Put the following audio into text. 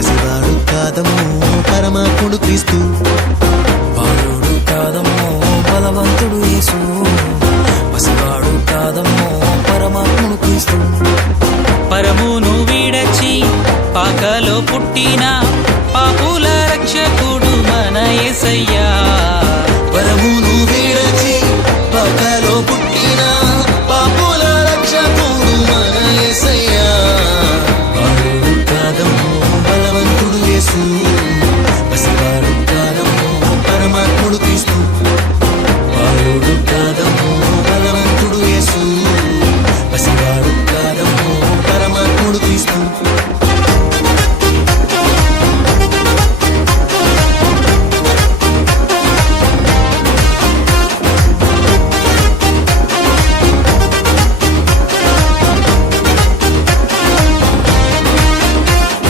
పసివాడు కాదమ్మో పరమాత్ముడు క్రీస్తు, బాలుడు కాదమ్మో బలవంతుడు యేసు, పసివాడు కాదమ్మో పరమాత్ముడు క్రీస్తు. పరమును వీడచి పాకలో పుట్టిన పాపుల రక్షకుడు మన యేసయ్యా. పరమును